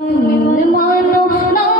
Mm wanna know.